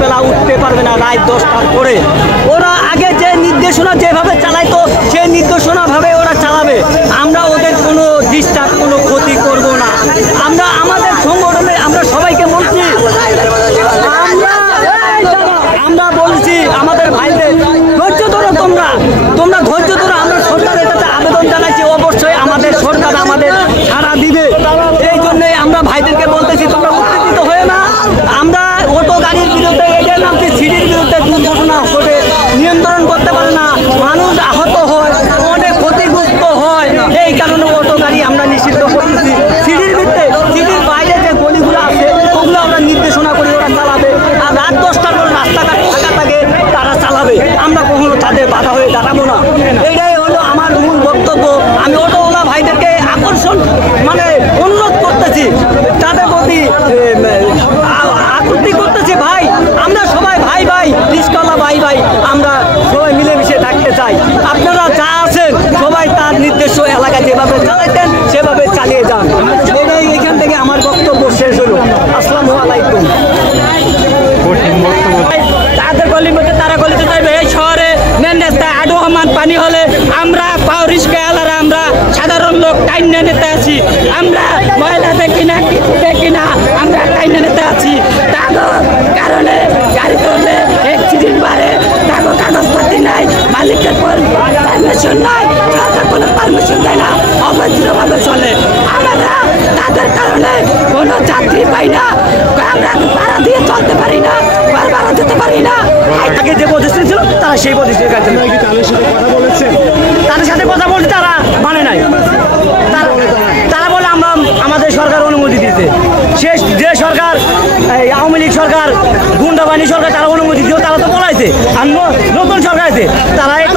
বেলা উঠতে পারবে না রাত 10টার পরে। ওরা আগে যে নির্দেশনা যেভাবে চালাইতো সেই নির্দেশনাভাবে ওরা চালাবে। আমরা ওদের কোনো ডিস্টার্ব কোনো ক্ষতি করব না। আমরা আমাদের সংগঠনে আমরা সবাইকে বলছি, আমরা বলছি আমাদের ভাইদের ধৈর্য ধরো, তোমরা ধৈর্য ধরো। আমরা সরকারের কাছে আবেদন জানাচ্ছি, অবশ্যই আমাদের সরকার আমাদের সাড়া দিবে। এই জন্যই আমরা ভাইদেরকে বলতেছি তোমরা উত্তেজিত হয়ে না। আমরা অটো গাড়ির বিরুদ্ধে এটার নামটি সিডির বিরুদ্ধে দুর্ঘটনা ঘটে নিয়ন্ত্রণ করতে পারে না, মানুষ আহত হয়, অনেক ক্ষতিগ্রস্ত হয়। এই কারণে অটো গাড়ি আমরা নিষিদ্ধ করতেছি। সিডির বিরুদ্ধে সিডির বাইরে যে গলিগুলো আছে ওগুলো আমরা নির্দেশনা করি ওরা চালাবে। আর রাত 10টার পর রাস্তাঘাট ফাঁকা থাকে তারা চালাবে, আমরা কখনো তাদের বাধা হয়ে দাঁড়াবো না। এটাই হলো আমার মূল বক্তব্য। আমি অটোওয়ালা ভাইদেরকে আকর্ষণ মানে অনুরোধ করতেছি, তাদের প্রতি আকুতি করতেছি, ভাই আমরা সবাই ভাই ভাই, রিস্কাওয়ালা ভাই ভাই, আমরা সবাই মিলেমিশে থাকতে চাই। আপনারা যা আছেন সবাই তার নির্দেশ এলাকায় যেভাবে চালাইতেন সেভাবে চালিয়ে যান। এটাই এখান থেকে আমার বক্তব্য শেষ হলো। আসসালামু আলাইকুম। তাদের গলির মধ্যে তারা গলিতে যাইবে। এই শহরে মেন রাস্তায় আডোহমান পানি হলে আমরা পাও রিস্কাওয়ালারা আমরা সাধারণ লোক টাইনে নিতে আছি। আমরা ময়লা দেখি না কিছু দেখি না, আমরা টাইনে নিতে আছি। তাদের কারণে গাড়ি চললে অ্যাক্সিডেন্ট বাড়ে। তাদের কাগজপাতি নাই, মালিকের পারমিশন নাই, সরকার কোনো পারমিশন দেয় না, অবৈধভাবে চলে। আমরা তাদের কারণে কোনো যাত্রী পাই না, আমরা ভাড়া দিয়ে চলতে পারি না, ভাড়া দিতে পারি না। আগে যে প্রতিষ্ঠান ছিল তারা সেই প্রতিষ্ঠানের কাছে তাদের সাথে কথা বলতে তারা মানে নাই। তারা বলে আমরা আমাদের সরকার অনুমতি দিতে, শেষ যে সরকার আওয়ামী লীগ সরকার গুন্ডাবাহিনী সরকার তারা অনুমতি দিও, তারা তো বলাইছে। আর নতুন সরকার আছে তারা এই